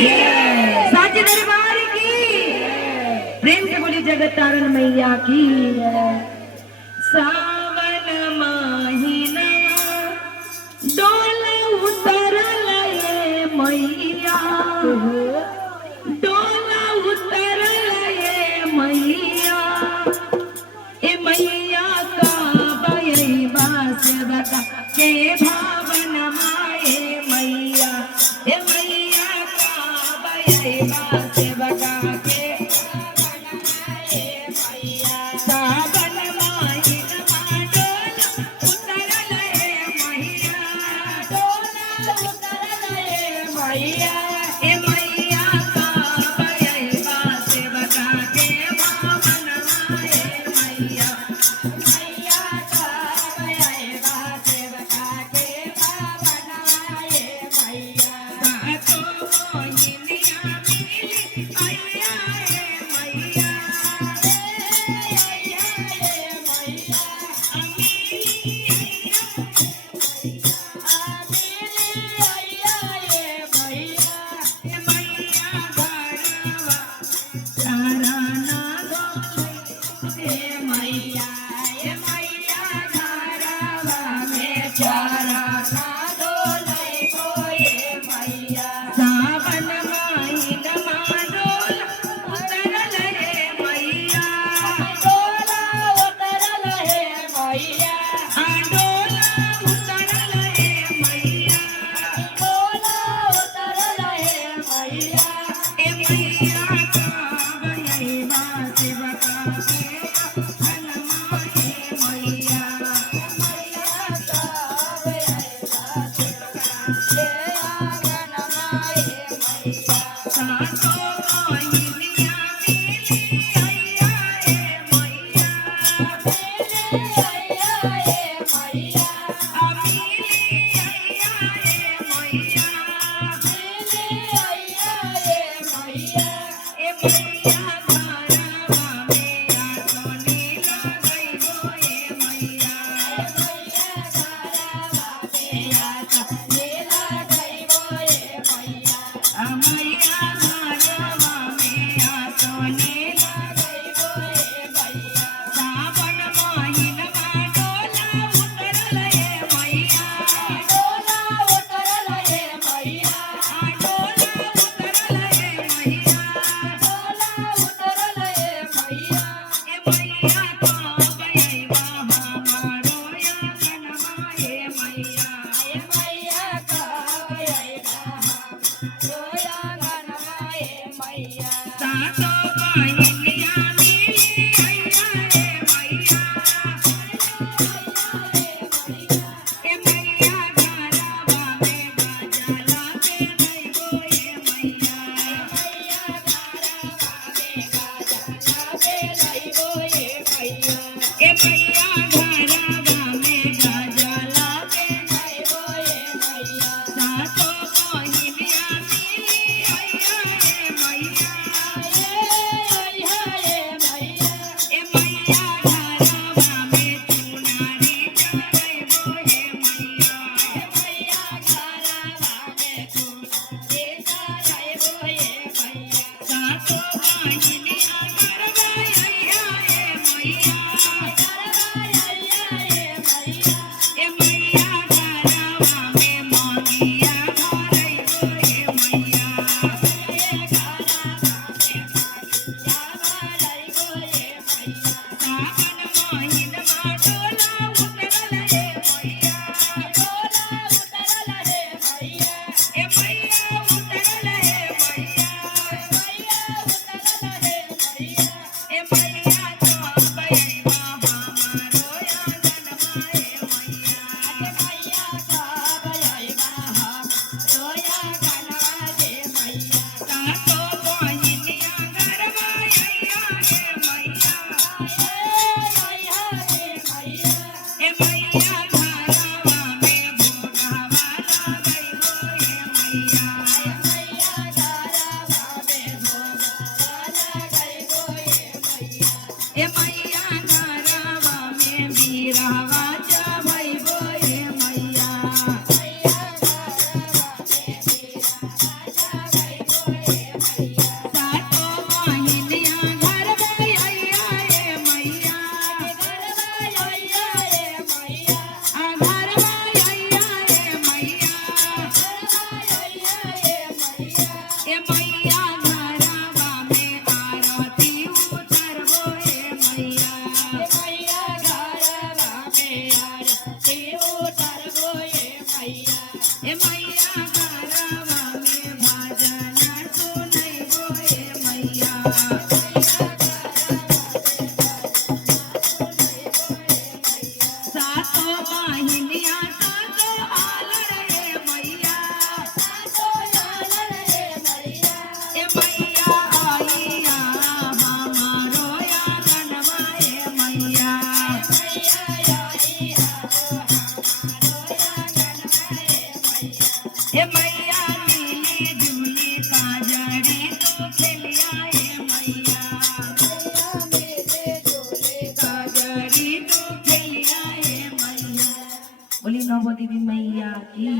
साचे दरबार की प्रेम से बोली जगत तारण मैया की सावन महीना डोल उतरल ये मैया डोल उतरल ये मैया ए मैया का बयबा से बता के भावन माए मैया ए मैया का बयबा से बता के सातो वाहिनिया सातो आलर रे मैया ए मैया आईया हमारो आंगनवा ए मैया ए मैया मिली जुली काजरी तू खेलिया ए मैया काजरी तू खेलिया ए मैया बोली नवदेवी मैया की